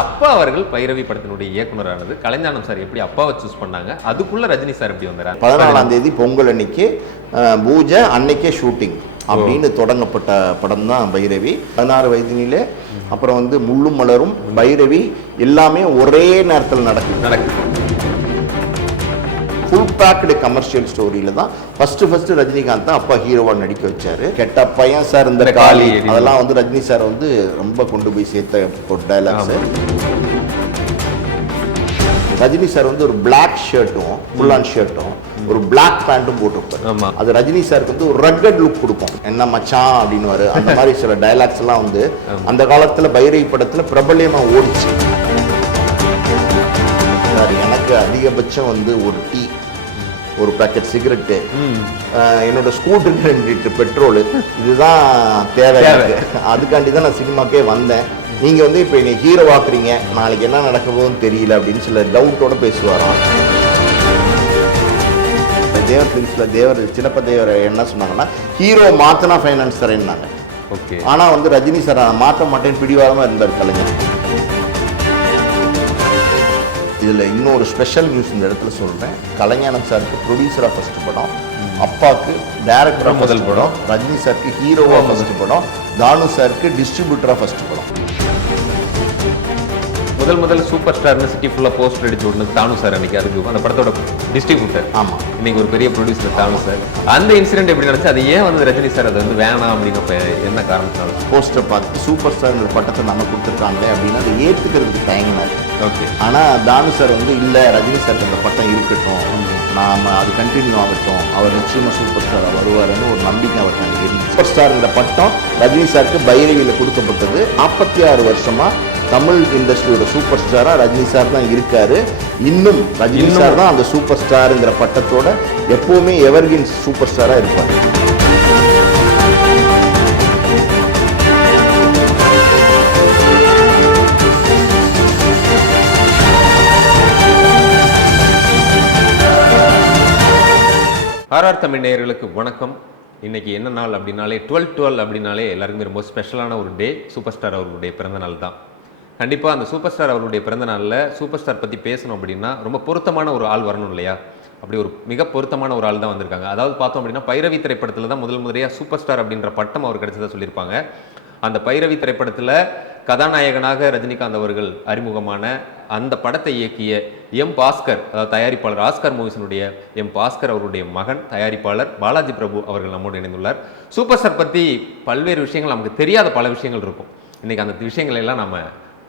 அப்பா அவர்கள் பைரவி படத்தினுடைய இயக்குனரானது. கலைஞானம் சார் எப்படி அப்பாவை சூஸ் பண்ணாங்க? அதுக்குள்ள ரஜினி சார் எப்படி வந்தாரு? பதினாலாம் தேதி பொங்கல் அன்னைக்கு பூஜை அன்னைக்கே ஷூட்டிங் அப்படின்னு தொடங்கப்பட்ட படம் தான் பைரவி. பதினாறு வயதினிலே அப்புறம் வந்து முள்ளும் மலரும் பைரவி எல்லாமே ஒரே நேரத்தில் நடக்குது. ஃபுல் பேக்டு கமர்ஷியல் ஸ்டோரியில தான் ஃபர்ஸ்ட் ஃபர்ஸ்ட் ரஜினிகாந்த் தான் அப்பா ஹீரோவா நடிக்க வச்சாரு. கெட்ட பையன் சார் இந்த காளி. அதெல்லாம் வந்து ரஜினி சார் வந்து ரொம்ப கொண்டு போய் சேர்த்த ஒரு டைலாக்ஸ் ரஜினி சார் வந்து ஒரு Black ஷர்ட்டும் ஃபுல்லான் ஷர்ட்டும் ஒரு Black பேண்ட்டும் போட்டிருப்பாரு. அது ரஜினி சாருக்கு வந்து ஒரு ரக்கட் லுக் கொடுக்கும். என்ன மச்சான் அப்படின்னு அந்த மாதிரி சில டைலாக்ஸ் எல்லாம் வந்து அந்த காலத்துல பைரவி படத்துல பிரபல்யமா ஓடிச்சு. சார் எனக்கு அதிகபட்சம் வந்து ஒரு டீ ஒரு பேக்கெட் சிகரெட்டு என்னோட ஸ்கூட்டருக்கு ரெண்டு லிட்டர் பெட்ரோல் இதுதான் தேவை. அதுக்காண்டி தான் நான் சினிமாக்கே வந்தேன். நீங்க வந்து இப்போ என்னை ஹீரோ ஆக்குறீங்க. நாளைக்கு என்ன நடக்க போகுதுன்னு தெரியல அப்படின்னு சில டவுட்டோட பேசுவாராம் தேவர் ஃபிலிம்ஸ்ல தேவர் சின்னப்ப தேவர் என்ன சொன்னாங்கன்னா ஹீரோ மாத்தினா ஃபைனான்ஸ் தரேன்னாங்க ஓகே ஆனா வந்து ரஜினி சார் மாற்ற மாட்டேன்னு பிடிவாதமா இருந்தார் கலைஞர். இதுல இன்னொரு ஸ்பெஷல் நியூஸ் இந்த இடத்துல சொல்றேன். கலைஞானம் சாருக்கு ப்ரொடியூசரா ஃபர்ஸ்ட் படம். அப்பாவுக்கு டேரக்டரா முதல் படம். ரஜினி சாருக்கு ஹீரோவா ஃபர்ஸ்ட் படம். தானு சாருக்கு டிஸ்ட்ரிபியூட்டரா ஃபர்ஸ்ட் படம். முதல் முதல் சூப்பர் ஸ்டார்னு சிட்டி ஃபுல்லா போஸ்டர் அடிச்சு விடுனது தானு சார் அன்னைக்கு. அதுக்கு அந்த படத்தோட டிஸ்ட்ரிபியூட்டர் ஆமா. இன்னைக்கு ஒரு பெரிய ப்ரொடியூசர் தானு சார் அந்த இன்சிடென்ட் எப்படி நடந்துச்சு? அது ஏன் வந்து ரஜினி சார் அது வந்து வேணாம் அப்படிங்கிறப்ப என்ன காரணத்தினால போஸ்டர் பார்த்து சூப்பர் ஸ்டார்ங்கிற பட்டத்தை நம்ம கொடுத்துருக்காங்களே அப்படின்னு அதை ஏத்துக்கிறதுக்கு தயங்கினார் ஓகே ஆனா தானு சார் வந்து இல்ல ரஜினி சார் அந்த பட்டம் இருக்கட்டும். நாம அது கண்டினியூ ஆகட்டும். அவர் நிச்சயமா சூப்பர் ஸ்டார் வருவாருன்னு ஒரு நம்பிக்கை அன்னைக்கு இருந்துச்சு. சூப்பர் ஸ்டார்ங்கிற பட்டம் ரஜினி சாருக்கு பைரவியில கொடுக்கப்பட்டது. நாற்பத்தி ஆறு வருஷமா தமிழ் இண்டஸ்ட்ரியோட சூப்பர் ஸ்டாரா ரஜினி சார் தான் இருக்காரு. இன்னும் ரஜினி. சார் தான் அந்த சூப்பர் ஸ்டாருங்கிற பட்டத்தோட எப்பவுமே எவர்கின் சூப்பர் ஸ்டாரா இருப்பார். ஆர்ஆர் தமிழ் நேயர்களுக்கு வணக்கம். இன்றைக்கி என்ன நாள் அப்படின்னாலே டுவெல் டுவெல் அப்படின்னாலே எல்லாருக்குமே ரொம்ப ஸ்பெஷலான ஒரு டே சூப்பர் ஸ்டார் அவர்களுடைய பிறந்தநாள் தான். கண்டிப்பாக அந்த சூப்பர் ஸ்டார் அவர்களுடைய பிறந்தநாளில் சூப்பர் ஸ்டார் பற்றி பேசணும் அப்படின்னா ரொம்ப பொருத்தமான ஒரு ஆள் வரணும் இல்லையா? அப்படி ஒரு மிக பொருத்தமான ஒரு ஆள் தான் வந்திருக்காங்க. அதாவது பார்த்தோம் அப்படின்னா பைரவி திரைப்படத்தில் தான் முதல் முதலியாக சூப்பர் ஸ்டார் அப்படின்ற பட்டம் அவர் கிடைச்சதாக சொல்லியிருப்பாங்க. அந்த பைரவி திரைப்படத்தில் கதாநாயகனாக ரஜினிகாந்த் அவர்கள் அறிமுகமான அந்த படத்தை இயக்கிய எம் பாஸ்கர் அதாவது தயாரிப்பாளர் ஆஸ்கர் மூவிஸினுடைய எம் பாஸ்கர் அவருடைய மகன் தயாரிப்பாளர் பாலாஜி பிரபு அவர்கள் நம்மோடு இணைந்துள்ளார். சூப்பர் ஸ்டார் பற்றி பல்வேறு விஷயங்கள் நமக்கு தெரியாத பல விஷயங்கள் இருக்கும். இன்னைக்கு அந்த விஷயங்களை எல்லாம் நம்ம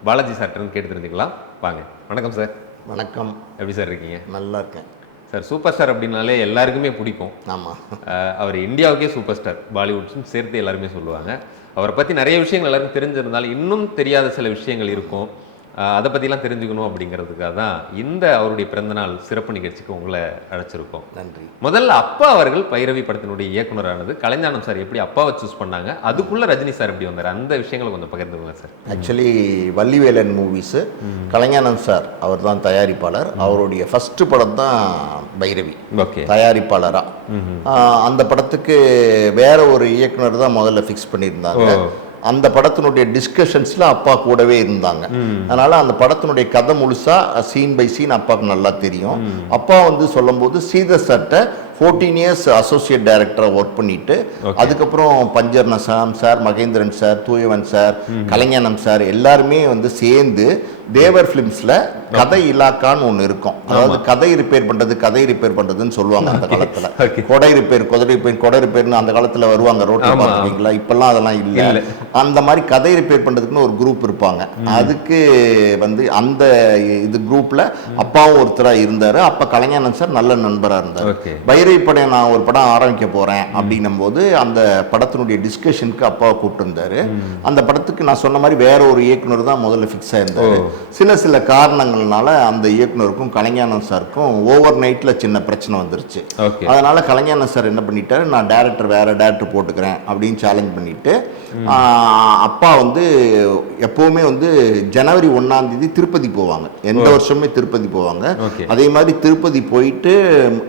பாலாஜி சார்கிட்ட கேட்டு தெரிஞ்சுக்கலாம் வாங்க. வணக்கம் சார் வணக்கம். எப்படி சார் இருக்கீங்க? நல்லா இருக்கேன். சார் சூப்பர் ஸ்டார் அப்படின்னாலே எல்லாருக்குமே பிடிக்கும். ஆமா. அஹ் அவர் இந்தியாவுக்கே சூப்பர் ஸ்டார். பாலிவுட்ஸும் சேர்த்து எல்லாருமே சொல்லுவாங்க. அவரை பற்றி நிறைய விஷயங்கள் எல்லாருக்கும் தெரிஞ்சிருந்தாலும் இன்னும் தெரியாத சில விஷயங்கள் இருக்கும். அதை பற்றிலாம் தெரிஞ்சுக்கணும் அப்படிங்கிறதுக்காக தான் இந்த அவருடைய பிறந்தநாள் சிறப்பு நிகழ்ச்சிக்கு உங்களை அழைச்சிருக்கோம். நன்றி. முதல்ல அப்பா அவர்கள் பைரவி படத்தினுடைய இயக்குனரானது. கலைஞானம் சார் எப்படி அப்பாவை சூஸ் பண்ணாங்க? அதுக்குள்ள ரஜினி சார் எப்படி வந்தார்? அந்த விஷயங்களை கொஞ்சம் பகிர்ந்துக்கலாம் sir. Actually Vallivelan movies Kalaignanand sir அவர் தான் தயாரிப்பாளர் அவருடைய ஃபர்ஸ்ட் படம் தான் பைரவி. ஓகே. தயாரிப்பாளரா. ஆஹ் அந்த படத்துக்கு வேற ஒரு இயக்குனர் தான் முதல்ல ஃபிக்ஸ் பண்ணியிருந்தாங்க. அந்த படத்தினுடைய டிஸ்கஷன்ஸ்ல அப்பா கூடவே இருந்தாங்க. அதனால அந்த படத்தினுடைய கதை முழுசா சீன் பை சீன் அப்பாவுக்கு நல்லா தெரியும். அப்பா வந்து சொல்லும்போது சீதர் சட்டை ஃபோர்டீன் இயர்ஸ் அசோசியேட் டைரக்டராக ஒர்க் பண்ணிட்டு அதுக்கப்புறம் பஞ்சர் நசாம் sir Mahendran sir Thooyavan sir Kalaignanam sir எல்லாருமே வந்து சேர்ந்து தேவர் ஃபிலிம்ஸ்ல கதை இலாக்கான்னு ஒன்று இருக்கும். அதாவது கதை ரிப்பேர் பண்றது கதை ரிப்பேர் பண்றதுன்னு சொல்லுவாங்க அந்த காலத்துல. கொடை ரிப்பேர் கொடை ரிப்பேர் கொடை ரிப்பேர்னு அந்த காலத்துல வருவாங்க ரோட்டில். பார்த்துருக்கீங்களா? இப்பெல்லாம் அதெல்லாம் இல்ல. அந்த மாதிரி கதை ரிப்பேர் பண்றதுக்குன்னு ஒரு குரூப் இருப்பாங்க. அதுக்கு வந்து அந்த இது குரூப்ல அப்பாவும் ஒருத்தரா இருந்தாரு. அப்ப கலைஞானன் சார் நல்ல நண்பரா இருந்தார். ஓகே பைரவி படம் நான் ஒரு படம் ஆரம்பிக்க போறேன் அப்படின்னும் போது அந்த படத்தினுடைய டிஸ்கஷனுக்கு அப்பாவை கூப்பிட்டு இருந்தாரு அந்த படத்துக்கு நான் சொன்ன மாதிரி வேற ஒரு இயக்குனர் தான் முதல்ல ஃபிக்ஸ் ஆயிருந்தாரு. சில சில காரணங்கள்னால அந்த இயக்குனருக்கும் கலைஞானம் சாருக்கும் ஓவர் நைட்ல சின்ன பிரச்சனை வந்துருச்சு. அதனால கலைஞானம் சார் என்ன பண்ணிட்டாரு நான் டேரக்டர் வேற டேரக்டர் போட்டுக்கிறேன் அப்படின்னு சேலஞ்ச் பண்ணிட்டு அப்பா வந்து எப்பவுமே வந்து ஜனவரி ஒண்ணாம் தேதி திருப்பதி போவாங்க. எந்த வருஷமே திருப்பதி போவாங்க. அதே மாதிரி திருப்பதி போயிட்டு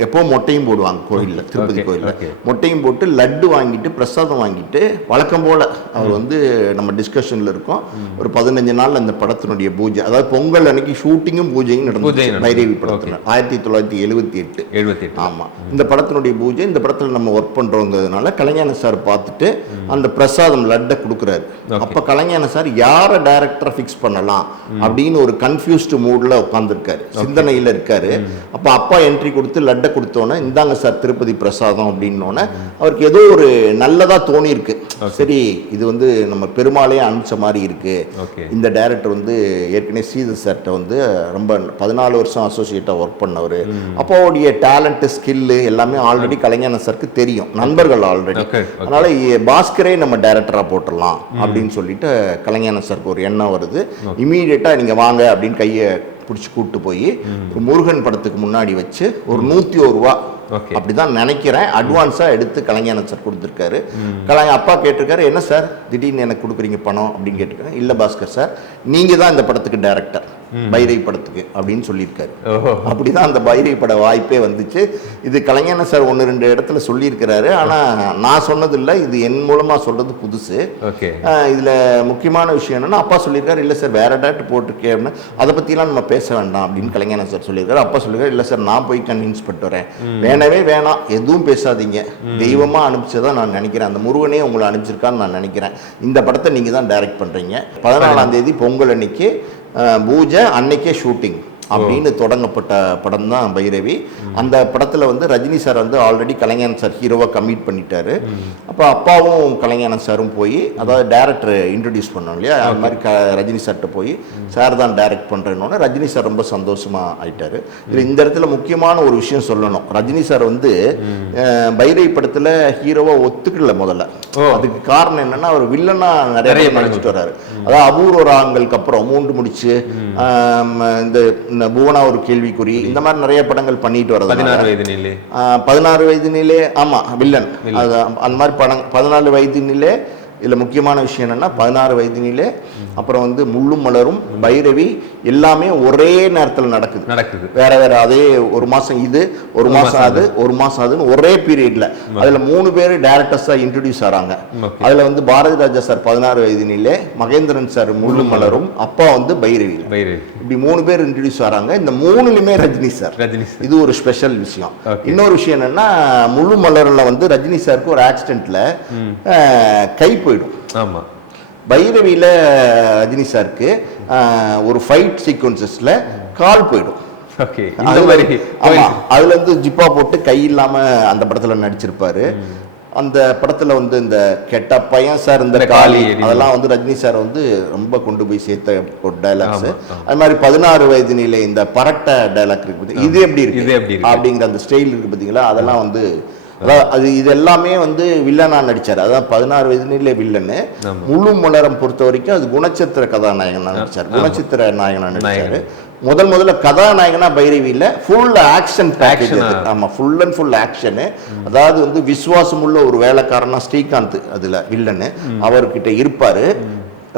எப்போ மொட்டையும் போடுவாங்க. கோயில்ல திருப்பதி கோயில்ல. மொட்டையும் போட்டு லட்டு வாங்கிட்டு பிரசாதம் வாங்கிட்டு வழக்கம் போல அவர் வந்து நம்ம டிஸ்கஷன்ல இருக்கோம். ஒரு பதினஞ்சு நாள் அந்த படத்தினுடைய பூஜை அதாவது பொங்கல் அன்னைக்கு ஷூட்டிங்கும் பூஜையும் நடந்தது. பைரவி படத்துல. ஆயிரத்தி தொள்ளாயிரத்தி எழுபத்தி எட்டு. எழுபத்தி எட்டு. ஆமா. இந்த படத்தினுடைய பூஜை இந்த படத்துல நம்ம ஒர்க் பண்றோங்கிறதுனால கலைஞான சார் பார்த்துட்டு அந்த பிரசாதம் லட்டை கொடுக்குறாரு. அப்ப கலைஞான சார் யாரை டைரக்டரை ஃபிக்ஸ் பண்ணலாம்? அப்படின்னு ஒரு கன்ஃபியூஸ்டு மூட்ல உட்காந்துருக்காரு சிந்தனையில இருக்காரு. அப்ப அப்பா என்ட்ரி கொடுத்து லட்டை கொடுத்தோன்னே இந்தாங்க சார் திருப்பதி பிரசாதம் அப்படின்னோடனே அவருக்கு ஏதோ ஒரு நல்லதா தோணி இருக்கு சரி இது வந்து நம்ம பெருமாளையே அனுப்பிச்ச மாதிரி இருக்கு. ஓகே இந்த டைரக்டர் வந்து ஏற்கனவே சீத சார்கிட்ட வந்து ரொம்ப பதினாலு வருஷம் அசோசியேட்டாக ஒர்க் பண்ணவர். அப்பாவுடைய டேலண்ட் ஸ்கில்லு எல்லாமே ஆல்ரெடி கலைஞான சாருக்கு தெரியும். நண்பர்கள் ஆல்ரெடி. அதனால பாஸ்கரே நம்ம டைரக்டராக போட்டுடலாம். அப்படின்னு சொல்லிட்டு கலைஞான சாருக்கு ஒரு எண்ணம் வருது. இமீடியட்டாக நீங்கள் வாங்க அப்படின்னு கையை பிடிச்சி கூப்பிட்டு போய் முருகன் படத்துக்கு முன்னாடி வச்சு ஒரு நூற்றி ஒரு ரூபா. அப்படிதான் நினைக்கிறேன். அட்வான்ஸா எடுத்து கலைஞான சார் கொடுத்துருக்காரு. கலை அப்பா கேட்டிருக்காரு என்ன சார் திடீர்னு எனக்கு கொடுக்குறீங்க பணம்? அப்படின்னு கேட்டிருக்காரு. இல்ல பாஸ்கர் சார் நீங்க தான் இந்த படத்துக்கு டைரக்டர் பைரை படத்துக்கு அப்படின்னு சொல்லியிருக்காரு. அப்படிதான் அந்த பைரை பட வாய்ப்பே வந்துச்சு. இது கலைஞான சார் ஒன்று ரெண்டு இடத்துல சொல்லியிருக்கிறாரு. ஆனா நான் சொன்னது இல்லை இது என் மூலமா சொல்றது புதுசு. இதுல முக்கியமான விஷயம் என்னன்னா அப்பா சொல்லியிருக்காரு இல்ல சார் வேற டேரக்டர் போட்டிருக்கேன் அப்படின்னு. அதை பத்திலாம் நம்ம பேச வேண்டாம் அப்படின்னு கலைஞான சார் சொல்லியிருக்காரு. அப்பா சொல்லியிருக்காரு இல்ல சார் நான் போய் கன்வின்ஸ் பண்ணிட்டு வரேன். வேணவே வேணாம் எதுவும் பேசாதீங்க. தெய்வமா அனுப்பிச்சதா நான் நினைக்கிறேன். அந்த முருகனே உங்களை அனுப்பிச்சிருக்கான்னு நான் நினைக்கிறேன். இந்த படத்தை நீங்க தான் டைரக்ட் பண்றீங்க. பதினாலாம். தேதி பொங்கல் அன்னைக்கு பூஜை அன்னைக்கே ஷூட்டிங் அப்படின்னு தொடங்கப்பட்ட படம் தான் பைரவி. அந்த படத்துல வந்து ரஜினி சார் வந்து ஆல்ரெடி கலைஞான சார் ஹீரோவா கமிட் பண்ணிட்டாரு. அப்போ அப்பாவும் கலைஞான சாரும் போய் அதாவது டேரக்டர் இன்ட்ரடியூஸ் பண்ணோம் இல்லையா? அது மாதிரி க ரஜினி சார்கிட்ட போய் சார் தான் டைரக்ட் பண்றேன்னு ரஜினி சார் ரொம்ப சந்தோஷமா ஆயிட்டாரு. இதுல இந்த இடத்துல முக்கியமான ஒரு விஷயம் சொல்லணும். ரஜினி சார் வந்து பைரவி படத்துல ஹீரோவா ஒத்துக்கல முதல்ல. அதுக்கு காரணம் என்னன்னா அவர் வில்லனா நிறைய நடிச்சிட்டு வர்றாரு அதாவது அபூர்வ ராகங்களுக்கு அப்புறம் மூன்று முடிச்சு இந்த இந்த புவனா ஒரு கேள்விக்குறி இந்த மாதிரி நிறைய படங்கள் பண்ணிட்டு வரதுனால. பதினாறு வயது நிலை பதினாறு வயதினிலே ஆமா வில்லன். அது அந்த மாதிரி படம் பதினாலு வயதினிலே இதுல முக்கியமான விஷயம் என்னன்னா பதினாறு வயதினிலே அப்புறம் வந்து முள்ளும் மலரும் பைரவி எல்லாமே ஒரே நேரத்துல நடக்குது. நடக்குது. வேற வேற அதே ஒரு மாசம் இது ஒரு மாசம் அது ஒரு மாசம் அதுன்னு ஒரே பீரியட்ல அதுல மூணு பேர் டேரக்டர்ஸா இன்ட்ரடியூஸ் Okay. அதுல வந்து பாரதி ராஜா சார் பதினாறு வயதினிலே மகேந்திரன் சார் முள்ளும் மலரும். அப்பா வந்து வயிறு இப்படி மூணு பேர் இன்ட்ரடியூஸ் ஆறாங்க. இந்த மூணுலயுமே ரஜினி சார் ரஜினி இது ஒரு ஸ்பெஷல் விஷயம். இன்னொரு விஷயம் என்னன்னா முழு மலர்ல வந்து ரஜினி சாருக்கு ஒரு ஆக்சிடென்ட்ல கை போயிடும். ஆமா. பைரவியில ரஜினி சாருக்கு ஒரு ஃபைட் சீக்வன்சஸ்ல கால் போயிடும். அதுல- இருந்து ஜிப்பா போட்டு கை இல்லாம அந்த படத்துல நடிச்சிருப்பாரு. அந்த படத்துல வந்து இந்த கெட்ட பையன் சார் இந்த எரி. அதெல்லாம் வந்து ரஜினி சார் வந்து ரொம்ப கொண்டு போய் சேர்த்த ஒரு டைலாக்ஸ். அது மாதிரி பதினாறு வயது நிலை இந்த பரட்ட டைலாக் இருக்கு? இது எப்படி இருக்கு? அப்படிங்கிற அந்த ஸ்டைல் இருக்கு பாத்தீங்களா? அதெல்லாம் வந்து அதாவது அது இது எல்லாமே வந்து வில்லனா நடிச்சாரு. அதான் பதினாறு வயதிலே வில்லன்னு ஆமா. முழு மலரம் பொறுத்த வரைக்கும் அது குணச்சித்திர கதாநாயகனா நடிச்சாரு. ஆமா. குணச்சித்திர நாயகனா நடிச்சாரு. நாயகன். முதல் முதல்ல கதாநாயகனா பைரவியில ஃபுல் ஆக்ஷன் பேக்கேஜ் Action-ஆ? ஆமா ஃபுல் அண்ட் ஃபுல் ஆக்ஷனு அதாவது வந்து விசுவாசமுள்ள ஒரு வேலைக்காரனா ஸ்ரீகாந்த் அதுல வில்லனு அவர்கிட்ட இருப்பாரு.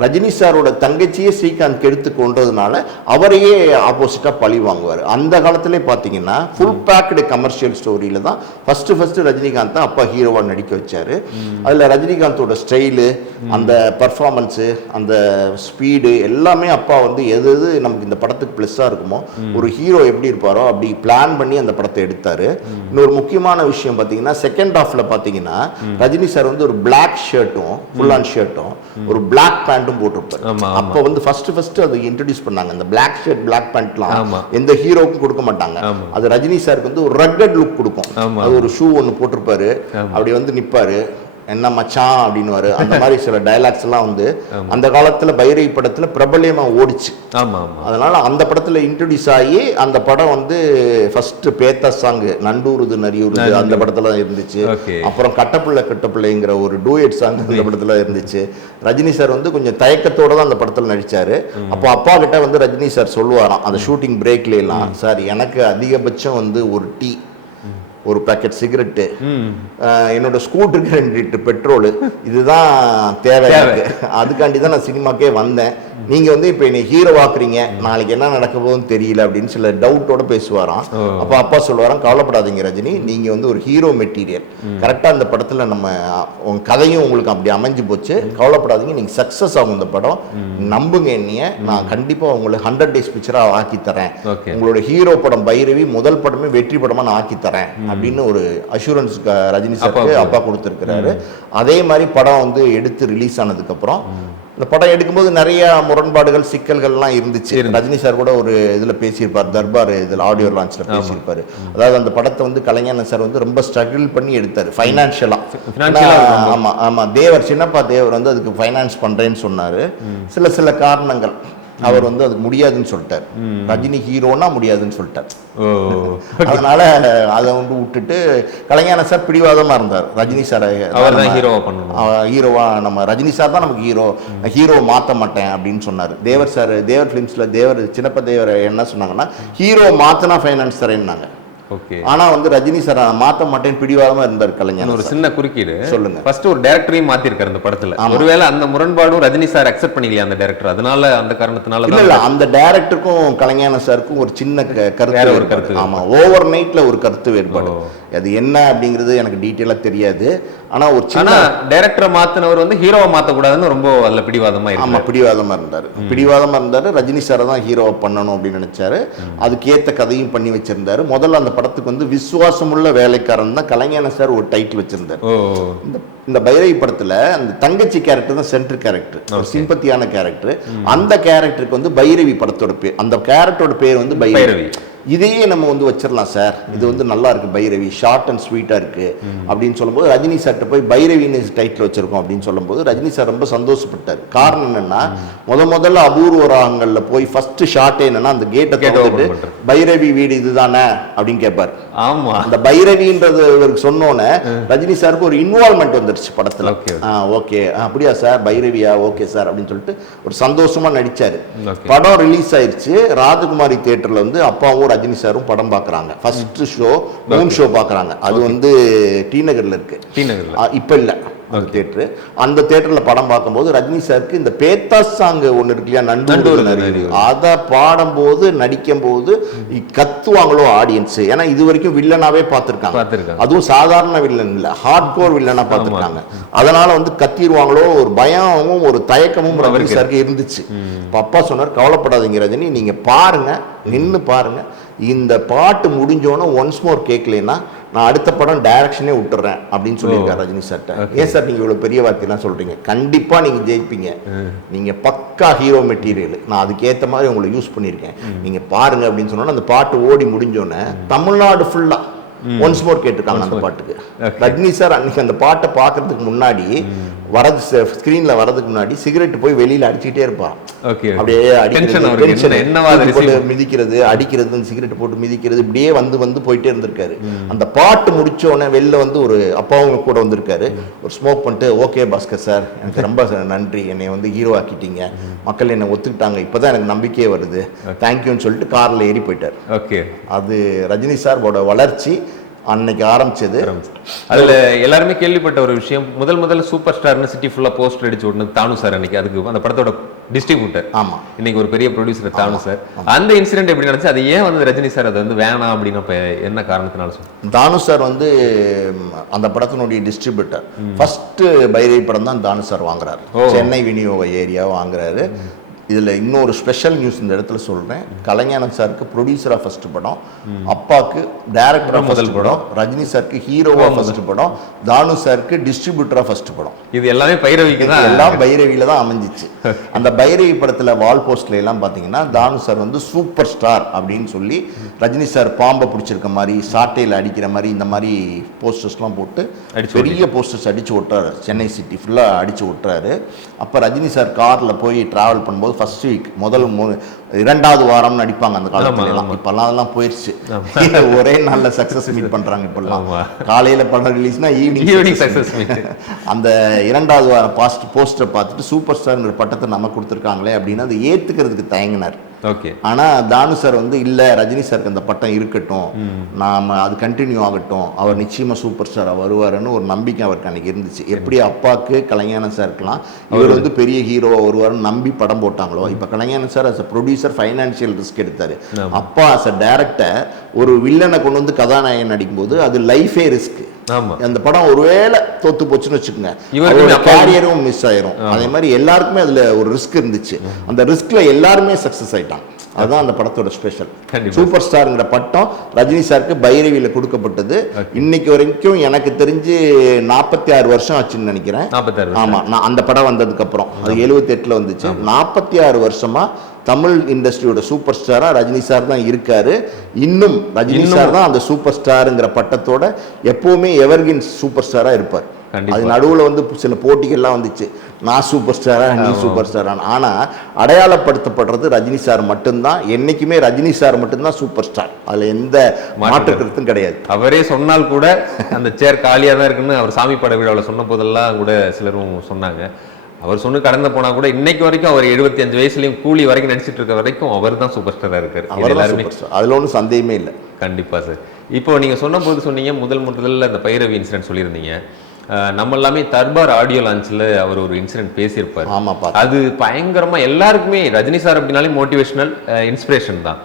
ரஜினி சாரோட தங்கச்சியே ஸ்ரீகாந்த் கெடுத்து கொன்றதுனால அவரையே ஆப்போசிட்டா பழி வாங்குவார். அந்த காலத்திலே பார்த்தீங்கன்னா ஃபுல் பேக்டு கமர்ஷியல் ஸ்டோரியில தான் ஃபர்ஸ்ட் ஃபர்ஸ்ட் ரஜினிகாந்த் தான் அப்பா ஹீரோவா நடிக்க வச்சாரு. அதுல ரஜினிகாந்தோட ஸ்டைலு அந்த பர்ஃபார்மன்ஸு அந்த ஸ்பீடு எல்லாமே அப்பா வந்து எது எது நமக்கு இந்த படத்துக்கு ப்ளஸ்ஸாக இருக்குமோ ஒரு ஹீரோ எப்படி இருப்பாரோ அப்படி பிளான் பண்ணி அந்த படத்தை எடுத்தாரு. இன்னொரு முக்கியமான விஷயம் பார்த்தீங்கன்னா செகண்ட் ஹாஃப்ல பார்த்தீங்கன்னா ரஜினி சார் வந்து ஒரு பிளாக் ஷர்ட்டும் ஃபுல் ஆன் ஷர்ட்டும் ஒரு பிளாக் பேண்ட்டும் போட்டிருப்பாரு. அப்போ வந்து ஃபர்ஸ்ட் ஃபர்ஸ்ட் அது இன்ட்ரடியூஸ் பண்ணாங்க இந்த பிளாக் ஷர்ட் பிளாக் பேண்ட்லாம். எந்த ஹீரோக்கும் கொடுக்க மாட்டாங்க. அது ரஜினி சாருக்கு வந்து ஒரு ரக்கட் லுக் கொடுக்கும். அது ஒரு ஷூ ஒன்று போட்டிருப்பாரு. அப்படி வந்து நிப்பாரு என்ன மச்சான்? அப்படின்னு அந்த மாதிரி சில டைலாக்ஸ் எல்லாம் வந்து அந்த காலத்துல பைரவி படத்துல பிரபல்யமா ஓடிச்சு. அதனால அந்த படத்துல இன்ட்ரடியூஸ் ஆகி அந்த படம் வந்து ஃபர்ஸ்ட் பேத்த சாங் நண்டூருது நரியூருது அந்த படத்துல இருந்துச்சு. அப்புறம் கட்டப்புள்ள கட்டப்புள்ளைங்கிற ஒரு டூயட் சாங் அந்த படத்துல இருந்துச்சு. ரஜினி சார் வந்து கொஞ்சம் தயக்கத்தோட தான் அந்த படத்துல நடிச்சாரு. அப்போ அப்பா கிட்ட வந்து ரஜினி சார் சொல்லுவாராம் அந்த ஷூட்டிங் பிரேக்ல எல்லாம் சார் எனக்கு அதிகபட்சம் வந்து ஒரு டீ. ஒரு பேக்கெட் சிகரெட்டு என்னோட ஸ்கூட்டருக்கு ரெண்டு லிட்டர் பெட்ரோல். இதுதான் தேவை தேவை. எனக்கு அதுக்காண்டி தான் நான் சினிமாக்கே வந்தேன். நீங்க வந்து இப்ப என்னை ஹீரோ ஆக்குறீங்க நாளைக்கு என்ன நடக்க போகுதுன்னு தெரியல அப்படின்னு சில டவுட்டோட பேசுவாராம். அப்ப அப்பா சொல்லுவாராம் கவலைப்படாதீங்க ரஜினி நீங்க வந்து ஒரு ஹீரோ மெட்டீரியல் கரெக்டா அந்த படத்துல நம்ம உங்க கதையும் உங்களுக்கு அப்படி அமைஞ்சு போச்சு. கவலைப்படாதீங்க நீங்க சக்சஸ் ஆகும் இந்த படம். நம்புங்க என்னைய. நான் கண்டிப்பா உங்களுக்கு ஹண்ட்ரட் டேஸ் பிக்சரா ஆக்கி தரேன். உங்களோட ஹீரோ படம் பைரவி முதல் படமே வெற்றி படமா நான் ஆக்கி தரேன் அப்படின்னு ஒரு அஷூரன்ஸ் ரஜினி அப்பாவுக்கு. அப்பா கொடுத்துருக்கிறாரு. அதே மாதிரி படம் வந்து எடுத்து ரிலீஸ் ஆனதுக்கு அப்புறம் இந்த படம் எடுக்கும்போது நிறைய முரண்பாடுகள் சிக்கல்கள்லாம் இருந்துச்சு. ரஜினி சார் கூட ஒரு இதுல பேசியிருப்பார் தர்பார் இதுல ஆடியோ லான்ச்ல பேசியிருப்பாரு. அதாவது அந்த படத்தை வந்து கலைஞர் சார் வந்து ரொம்ப ஸ்ட்ரகிள் பண்ணி எடுத்தாரு ஃபைனான்ஷியலா Financial ஆ ரொம்ப- ஆமா ஆமா. தேவர் சின்னப்பா தேவர் வந்து அதுக்கு ஃபைனான்ஸ் பண்றேன்னு சொன்னாரு. சில சில காரணங்கள். அவர் வந்து அதுக்கு முடியாதுன்னு சொல்லிட்டார். ரஜினி ஹீரோனா முடியாதுன்னு சொல்லிட்டார். அதனால அதை வந்து விட்டுட்டு கலைஞான சார் பிடிவாதமா இருந்தார். ரஜினி சார் அவர் தான் ஹீரோவா பண்ணணும். ஹீரோவா நம்ம ரஜினி சார் தான் நமக்கு ஹீரோ ஹீரோ மாத்த மாட்டேன் அப்படின்னு சொன்னார். தேவர் சார் தேவர் ஃபிலிம்ஸ்ல தேவர் சின்னப்ப தேவர் என்ன சொன்னாங்கன்னா ஹீரோ மாத்தினா ஃபைனான்ஸ் தரேன்னாங்க. ஓகே. ஆனா வந்து ரஜினி சார் நான் மாத்த மாட்டேன்னு பிடிவாதமா இருந்தார் ஒரு கலைஞர் சின்ன குறுக்கீடு. சொல்லுங்க. ஃபர்ஸ்ட் ஒரு டேரக்டரையும் மாத்திருக்காரு அந்த படத்துல. ஒருவேளை அந்த முரண்பாடும் ரஜினி சார் அக்செப்ட் பண்ணிக்கலையா அந்த டேரக்டர் அதனால அந்த காரணத்தினால இல்ல இல்ல அந்த டைரக்டருக்கும் கலைஞான சாருக்கும் ஒரு சின்ன கருத்து ஒரு. கருத்து ஆமா ஓவர் நைட்ல ஒரு கருத்து வேறுபாடு. அது என்ன அப்படிங்கிறது எனக்கு டீட்டெயிலா தெரியாது. ஆனா ஒரு சின்ன டைரக்டரை மாத்தினவர் வந்து ஹீரோவை மாத்த கூடாதுன்னு ரொம்ப அதுல பிடிவாதமா ஆமா இருக்கு பிடிவாதமா இருந்தாரு. பிடிவாதமா இருந்தாரு. ரஜினி சாரை தான் ஹீரோவை பண்ணணும் அப்படின்னு நினைச்சாரு. அதுக்கு ஏத்த கதையும் பண்ணி வச்சிருந்தாரு. முதல்ல அந்த படத்துக்கு வந்து விசுவாசமுள்ள வேலைக்காரன் தான் கலைஞான சார் ஒரு டைட்டில் வச்சிருந்தாரு. இந்த இந்த பைரவி படத்துல அந்த தங்கச்சி கேரக்டர் தான் சென்ட்ரல் கேரக்டர் ஒரு சிம்பத்தியான கேரக்டர் அந்த கேரக்டருக்கு வந்து பைரவி படத்தோட பேர் அந்த கேரக்டரோட பேர் வந்து பைரவி. இதையே நம்ம வந்து வச்சிடலாம் சார். இது வந்து நல்லா இருக்கு பைரவி. ஷார்ட் அண்ட் ஸ்வீட்டா இருக்கு. அப்படின்னு சொல்லும்போது ரஜினி சார்ட்ட போய் பைரவின்னு டைட்டில் வச்சிருக்கோம் அப்படின்னு சொல்லும்போது ரஜினி சார் ரொம்ப சந்தோஷப்பட்டார். காரணம் என்னன்னா முத முதல்ல அபூர்வ ராகங்கள்ல போய் ஃபர்ஸ்ட் ஷார்ட் என்னன்னா அந்த கேட்டை பண்றது. பைரவி வீடு இதுதானே அப்படின்னு கேட்பார் ஆமா. அந்த பைரவின்றது இவருக்கு சொன்னோன்னே ரஜினி சாருக்கு ஒரு இன்வால்மெண்ட் வந்துருச்சு படத்துல. ஆ ஓகே. அப்படியா சார்? பைரவியா? ஓகே சார் அப்படின்னு சொல்லிட்டு ஒரு சந்தோஷமா நடிச்சாரு. படம் ரிலீஸ் ஆயிருச்சு. ராஜகுமாரி தியேட்டர்ல வந்து அப்பாவும் ரஜினி சாரும் படம் பார்க்கறாங்க ஃபர்ஸ்ட் ஷோ மூன் ஷோ பார்க்கறாங்க அது வந்து டி நகர்ல இருக்கு. டி நகர்ல. இப்ப இல்ல. அந்த தேட்டரு அந்த தேட்டர்ல படம் பார்க்கும்போது ரஜினி சாருக்கு இந்த பேத்தா சாங் ஒண்ணு இருக்கு இல்லையா. நரியூர். அதை பாடும்போது நடிக்கும் போது கத்துவாங்களோ ஆடியன்ஸ் ஏன்னா இது வரைக்கும் வில்லனாவே பார்த்திருக்காங்க. அதுவும் சாதாரண வில்லன் இல்ல ஹார்ட் கோர் வில்லனா பார்த்திருக்காங்க. அதனால வந்து கத்திடுவாங்களோ ஒரு பயமும் ஒரு தயக்கமும் ரஜினி சாருக்கு இருந்துச்சு. அப்பா சொன்னார் கவலைப்படாதீங்க ரஜினி நீங்க பாருங்க நின்னு பாருங்க. இந்த பாட்டு முடிஞ்சோன்னு ஒன்ஸ் மோர் கேட்கலைன்னா நான் அடுத்த படம் டைரக்ஷனே விட்டுறேன் அப்படின்னு சொல்லியிருக்காரு ரஜினி சார்ட்ட ஏன் சார் நீங்க இவ்வளவு பெரிய வார்த்தையெல்லாம் சொல்றீங்க? கண்டிப்பா நீங்க ஜெயிப்பீங்க. நீங்க பக்கா ஹீரோ மெட்டீரியல் நான் அதுக்கேத்த மாதிரி உங்களை யூஸ் பண்ணியிருக்கேன். நீங்க பாருங்க அப்படின்னு சொன்னோன்னா அந்த பாட்டு ஓடி முடிஞ்சோன்னே தமிழ்நாடு ஃபுல்லா ஒன்ஸ் மோர் கேட்டிருக்காங்க அந்த பாட்டுக்கு. ரஜினி சார் அன்னைக்கு அந்த பாட்டை பார்க்கறதுக்கு முன்னாடி வரது ஸ்கிரீன்ல வரதுக்கு முன்னாடி சிகரெட் போய் வெளியில அடிச்சுக்கிட்டே இருப்பான் ஓகே அப்படியே அடிக்கிறது அவருக்கு. tension. என்ன- என்னவா தூக்கி போட்டு ரிசீவ் மிதிக்கிறது அடிக்கிறது சிகரெட் போட்டு மிதிக்கிறது இப்படியே வந்து வந்து போயிட்டே இருந்திருக்காரு. அந்த பாட்டு முடிச்ச உடனே வெளில வந்து ஒரு அப்பாவும் கூட வந்திருக்காரு. ஒரு ஸ்மோக் பண்ணிட்டு ஓகே பாஸ்கர் சார் எனக்கு ரொம்ப நன்றி. என்னை வந்து ஹீரோ ஆக்கிட்டீங்க. மக்கள் என்னை ஒத்துக்கிட்டாங்க. இப்பதான் எனக்கு நம்பிக்கையே வருது. தேங்க்யூன்னு சொல்லிட்டு கார்ல ஏறி போயிட்டார். ஓகே அது ரஜினி சாரோட வளர்ச்சி அன்னைக்கு ஆரம்பிச்சது. அதுல எல்லாருமே கேள்விப்பட்ட ஒரு விஷயம். முதல் முதல்ல சூப்பர் ஸ்டார்னு சிட்டி ஃபுல்லா போஸ்டர் அடிச்சு விடணும் தானு சார் அன்னைக்கு அதுக்கு அந்த படத்தோட டிஸ்ட்ரிபியூட்டர் ஆமா. இன்னைக்கு ஒரு பெரிய ப்ரொடியூசர் தானு சார் அந்த இன்சிடென்ட் எப்படி நடந்துச்சு? அது ஏன் வந்து ரஜினி சார் அதை வந்து வேணாம் அப்படின்னு அப்ப என்ன காரணத்தினால சொல்லுங்க தானு சார் வந்து அந்த படத்தினுடைய டிஸ்ட்ரிபியூட்டர் ஃபர்ஸ்ட் பைரவி படம் தான் தானு சார் வாங்குறாரு. சென்னை விநியோக ஏரியா வாங்குறாரு. இதுல இன்னொரு ஸ்பெஷல் நியூஸ் இந்த இடத்துல சொல்றேன். கலைஞானம் சாருக்கு ப்ரொடியூசரா ஃபர்ஸ்ட் படம். அப்பாக்கு டைரக்டரா முதல் படம். ரஜினி சாருக்கு ஹீரோவா ஃபர்ஸ்ட் படம். தானு சாருக்கு டிஸ்ட்ரிபியூட்டரா ஃபர்ஸ்ட் படம். இது எல்லாமே பைரவிக்கு தான் எல்லாம் பைரவியில தான் அமைஞ்சிச்சு. அந்த பைரவி படத்துல வால் போஸ்ட்ல எல்லாம் பாத்தீங்கன்னா தானு சார் வந்து சூப்பர் ஸ்டார் அப்படின்னு சொல்லி ரஜினி சார் பாம்பை பிடிச்சிருக்க மாதிரி சாட்டையில அடிக்கிற மாதிரி இந்த மாதிரி போஸ்டர்ஸ்லாம் போட்டு அடிச்சு பெரிய போஸ்டர்ஸ் அடிச்சு ஒட்டுறாரு சென்னை சிட்டி ஃபுல்லா அடிச்சு ஒட்டுறாரு அப்ப ரஜினி சார் கார்ல போய் டிராவல் பண்ணும்போது ஃபர்ஸ்ட் வீக் முதல் மூ- இரண்டாவது வாரம் நடிப்பாங்க அந்த காலத்துல எல்லாம் இப்பெல்லாம் அதெல்லாம் போயிருச்சு. ஒரே நாள்ல சக்சஸ் மீட் பண்றாங்க இப்பெல்லாம். காலையில படம் ரிலீஸ்னா ஈவினிங் ஈவினிங் சக்சஸ் மீட் அந்த இரண்டாவது வார பாஸ்ட் போஸ்டரை பார்த்துட்டு சூப்பர் ஸ்டார்ங்கிற பட்டத்தை நம்ம கொடுத்துருக்காங்களே அப்படின்னு அதை ஏத்துக்கிறதுக்கு தயங்கினார். ஓகே ஆனா தானு சார் வந்து இல்ல ரஜினி சாருக்கு அந்த பட்டம் இருக்கட்டும். நாம அது கண்டினியூ ஆகட்டும். அவர் நிச்சயமா சூப்பர் ஸ்டாரா வருவாருன்னு ஒரு நம்பிக்கை அவருக்கு அன்னைக்கு இருந்துச்சு. எப்படி அப்பாக்கு கலைஞானன் சார் இருக்கலாம் இவர் வந்து பெரிய ஹீரோவா வருவாருன்னு நம்பி படம் போட்டாங்களோ இப்ப Kalaignanan sir as producer financial risk எடுத்தாரு. அப்பா அஸ் அ டேரக்டர் ஒரு வில்லனை கொண்டு வந்து கதாநாயகன் நடிக்கும்போது அது லைஃபே ரிஸ்க் ஆமா அந்த படம் ஒருவேளை தோத்து போச்சுன்னு வச்சுக்கோங்க. அப்பா- கேரியரும் மிஸ் ஆயிரும். அதே மாதிரி எல்லாருக்குமே அதுல ஒரு ரிஸ்க் இருந்துச்சு. அந்த ரிஸ்க்ல எல்லாருமே சக்சஸ் ஆயிட்டாங்க அதுதான் அந்த படத்தோட ஸ்பெஷல். சூப்பர் ஸ்டார்ங்கிற பட்டம் ரஜினி சாருக்கு பைரவியில கொடுக்கப்பட்டது. இன்னைக்கு வரைக்கும் எனக்கு தெரிஞ்சு நாற்பத்தி ஆறு வருஷம் ஆச்சுன்னு நினைக்கிறேன். ஆமா. நான் அந்த படம் வந்ததுக்கு அப்புறம் அது எழுபத்தி எட்டுல வந்துச்சு. நாற்பத்தி ஆறு வருஷமா தமிழ் இண்டஸ்ட்ரியோட சூப்பர் ஸ்டாரா ரஜினி சார் தான் இருக்காரு. இன்னும் ரஜினி சார் தான் அந்த சூப்பர் ஸ்டாருங்கிற பட்டத்தோட எப்பவுமே எவர்கின் சூப்பர் ஸ்டாரா இருப்பார். அது நடுவுல வந்து சில போட்டிகள்லாம் வந்துச்சு. நான் சூப்பர் ஸ்டாரா நீ சூப்பர் ஸ்டாரா ஆனா அடையாளப்படுத்தப்படுறது ரஜினி சார் மட்டும்தான். என்னைக்குமே ரஜினி சார் மட்டும்தான் சூப்பர் ஸ்டார் அதுல எந்த மாற்று கருத்தும் கிடையாது. அவரே சொன்னால் கூட அந்த சேர் காலியா தான் இருக்குன்னு அவர் சாமி பட விழாவில் சொன்ன போதெல்லாம் கூட சிலரும் சொன்னாங்க. அவர் சொன்னு கடந்து போனா கூட இன்னைக்கு வரைக்கும் அவர் 75 அஞ்சு வயசுலயும் கூலி வரைக்கும் நடிச்சிட்டு இருக்க வரைக்கும் அவர் தான் சூப்பர் ஸ்டாரா இருக்காரு அவர் எல்லாருமே. அதுல ஒன்றும் சந்தேகமே இல்லை. கண்டிப்பா சார். இப்போ நீங்க சொன்ன போது சொன்னீங்க முதல் முதல்ல அந்த பைரவி இன்சிடென்ட் சொல்லியிருந்தீங்க. நம்ம எல்லாமே தர்பார் ஆடியோ லான்ச்ல அவர் ஒரு இன்சிடென்ட் பேசியிருப்பாரு. ஆமாப்பா அது பயங்கரமா எல்லாருக்குமே ரஜினி சார் அப்படின்னாலே மோட்டிவேஷனல் இன்ஸ்பிரேஷன் தான்.